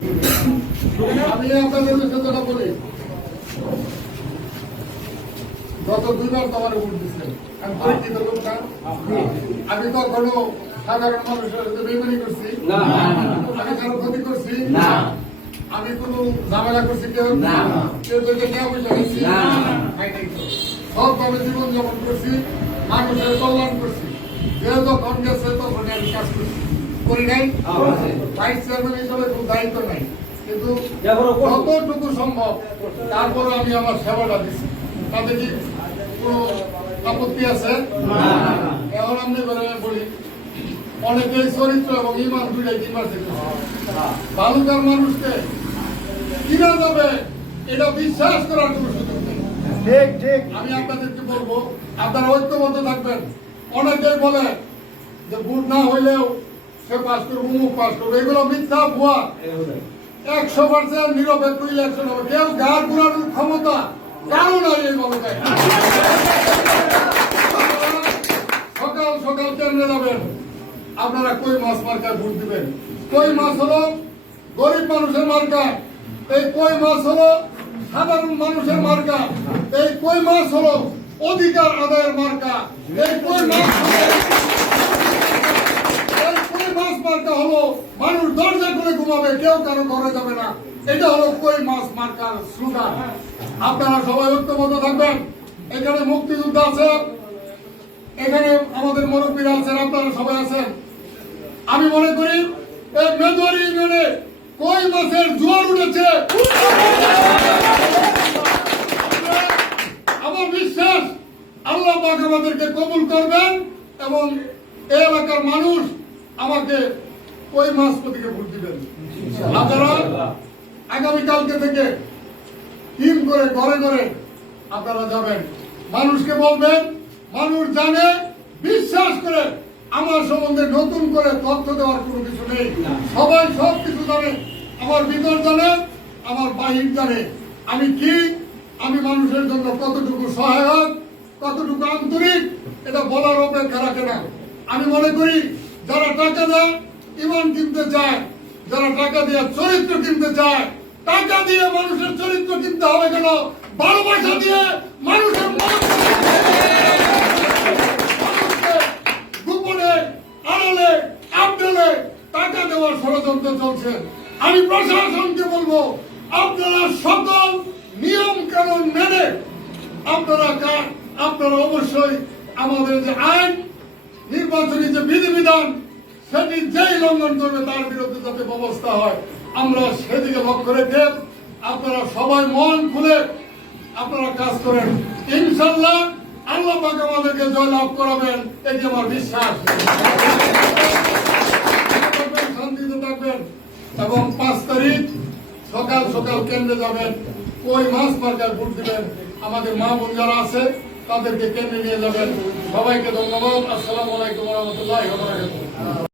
আমি আপনাদের সত্যতা বলি, গত দুইবার তোমার ভোট দিচ্ছেন, আমি পরিচিত লোক না। আমি কখনো সাধারণ মানুষের সাথে বেইমানি করছি না, আমি কারো ক্ষতি করছি না, আমি কোন ঝামেলা করছি কেউ না, কেউ থেকে নেওয়া পয়সা নিচ্ছি না, সবভাবে জীবন যাপন করছি, মানুষের কল্যাণ করছি। যেহেতু যখন গেছে তখন আমি কাজ করছি, করি নাই। ভাইস চেয়ারম্যান হিসাবে খুব দায়িত্ব নাই, কিন্তু যতটুকু সম্ভব তারপরে আমি আমার সেবাটা দিচ্ছি। তাতে কি কোন আপত্তি আছে? এখন আমি বলি, অনেকেই চরিত্র এবং ইমান দুইটাই কিনবার বালুকার মানুষকে কিনা যাবে এটা বিশ্বাস করার কোন সুযোগ নেই। আমি আপনাদেরকে বলবো, আপনারা ঐক্যবদ্ধ থাকবেন। অনেকেই বলে যে ভোট না হইলেও সে পাস করবো, মুখ পাস করবো, এগুলো মিথ্যা ভুয়া। 100% নিরপেক্ষ ইলেকশন হবে, কেউ গাড় ঘুরানোর ক্ষমতা কারো নাই এই বালুকায়। সকাল সকাল কেন্দ্রে যাবেন, আপনারা কই মাছ মার্কায় ভোট দিবেন। কই মাছ হলো গরিব মানুষের মার্কা, এই কই মাছ হলো সাধারণ মানুষের মার্কা, এই কই মাছ হলো অধিকার আদায়ের মার্কা, এই কই মাছ মার্কা হলো মানুষ দরজা করে ঘুমাবে, কেউ কারো ঘরে যাবে না। এটা হলো কই মাছ মার্কার স্লোগান। আপনারা সবাই ঐক্যবদ্ধ থাকবেন। এখানে মুক্তিযোদ্ধা আছে, এখানে আমাদের মুরব্বীরা আছেন, আপনারা সবাই আছেন। আমি মনে করি এই মেদুয়ারি ইউনিয়নে কই মাছের জোয়ার উঠেছে। আমার বিশ্বাস আল্লাহ পাক আমাদেরকে কবুল করবেন এবং এই এলাকার মানুষ আমাকে কই মাছ প্রতীকে ভোট দিবেন। আপনারা আগামীকালকে থেকে টিম করে ঘরে ঘরে আপনারা যাবেন, মানুষকে বলবেন, মানুষ জানে, বিশ্বাস করে। আমার সম্বন্ধে নতুন করে তথ্য দেওয়ার কোনো কিছু নেই, সবাই সব কিছু জানে। আমার ভিতর জানে, আমার বাহির জানে, আমি কি, আমি মানুষের জন্য কতটুকু সহায়ক, কতটুকু আন্তরিক, এটা বলার অপেক্ষা রাখে না। আমি মনে করি যারা টাকা দেয় ইমান কিনতে চায়, যারা টাকা দিয়ে চরিত্র কিনতে চায়, টাকা দিয়ে মানুষের চরিত্র কিনতে হবে কেন? ভালোবাসা দিয়ে মানুষের গোপনে আড়ালে আবডালে টাকা দেওয়ার ষড়যন্ত্র চলছে। আমি প্রশাসনকে বলবো, আপনারা সকল নিয়ম কানুন মেনে আপনারা অবশ্যই আমাদের যে আইন, নির্বাচনী যে বিধিবিধান, সেটি যেই লঙ্ঘন করবে তার বিরুদ্ধে যাতে ব্যবস্থা হয়, আমরা সেদিকে লক্ষ্য রেখে আপনারা সবাই মন খুলে আপনারা কাজ করেন। ইনশাল্লাহ আল্লাহ পাক আমাদেরকে জয়লাভ করাবেন, এটি আমার বিশ্বাস। শান্তিতে থাকবেন এবং 5 তারিখ সকাল সকাল কেন্দ্রে যাবেন, কই মাছ মার্কায় ভোট দিবেন। আমাদের মা বোন যারা আছে তাদেরকে কেন্দ্রে নিয়ে যাবেন। সবাইকে ধন্যবাদ। আসসালামু আলাইকুম ওয়া রাহমাতুল্লাহি ওয়া বারাকাতুহু।